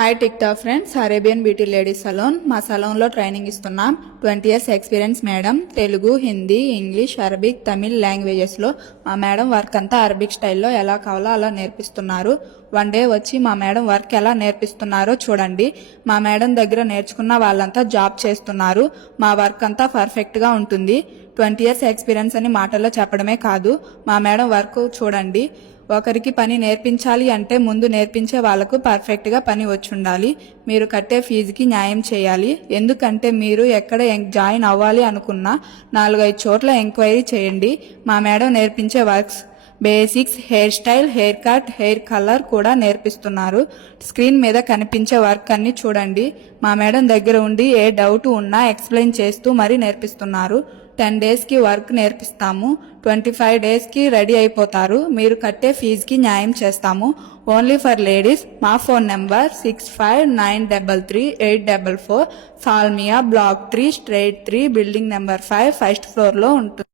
Hi TikTok friends, Arabian beauty ladies salon. మా సలూన్లో training ఇస్తున్నాం. 20 years experience madam. Telugu, Hindi, English, Arabic, Tamil లాంగ్వేజెస్లో మా మేడం వర్క్ అంతా అరబిక్ స్టైల్లో ఎలా కావాలో అలా నేర్పిస్తున్నారు. వన్ డే వచ్చి మా మేడం వర్క్ ఎలా నేర్పిస్తున్నారో చూడండి. మా మేడం దగ్గర నేర్చుకున్న వాళ్ళంతా జాబ్ చేస్తున్నారు. మా వర్క్ అంతా పర్ఫెక్ట్గా ఉంటుంది. 20 years ఎక్స్పీరియన్స్ అని మాటల్లో చెప్పడమే కాదు, మా మేడం వర్క్ చూడండి. ఒకరికి పని నేర్పించాలి అంటే ముందు నేర్పించే వాళ్లకు పర్ఫెక్ట్గా పని వచ్చి ఉండాలి. మీరు కట్టే ఫీజుకి న్యాయం చేయాలి. ఎందుకంటే మీరు ఎక్కడ జాయిన్ అవ్వాలి అనుకున్నా 4-5 చోట్ల ఎంక్వైరీ చేయండి. మా మేడం నేర్పించే works basics, hair style, hair cut, hair colour కూడా నేర్పిస్తున్నారు. స్క్రీన్ మీద కనిపించే వర్క్ అన్ని చూడండి. మా మేడం దగ్గర ఉండి ఏ డౌట్ ఉన్నా ఎక్స్ప్లెయిన్ చేస్తూ మరీ నేర్పిస్తున్నారు. 10 daysకి వర్క్ నేర్పిస్తాము. 25 daysకి రెడీ అయిపోతారు. మీరు కట్టే ఫీజుకి న్యాయం చేస్తాము. Only for ladies. మా phone number 65933844. Salmiya, block 3, straight 3, building number 5, first ఫ్లోర్లో ఉంటుంది.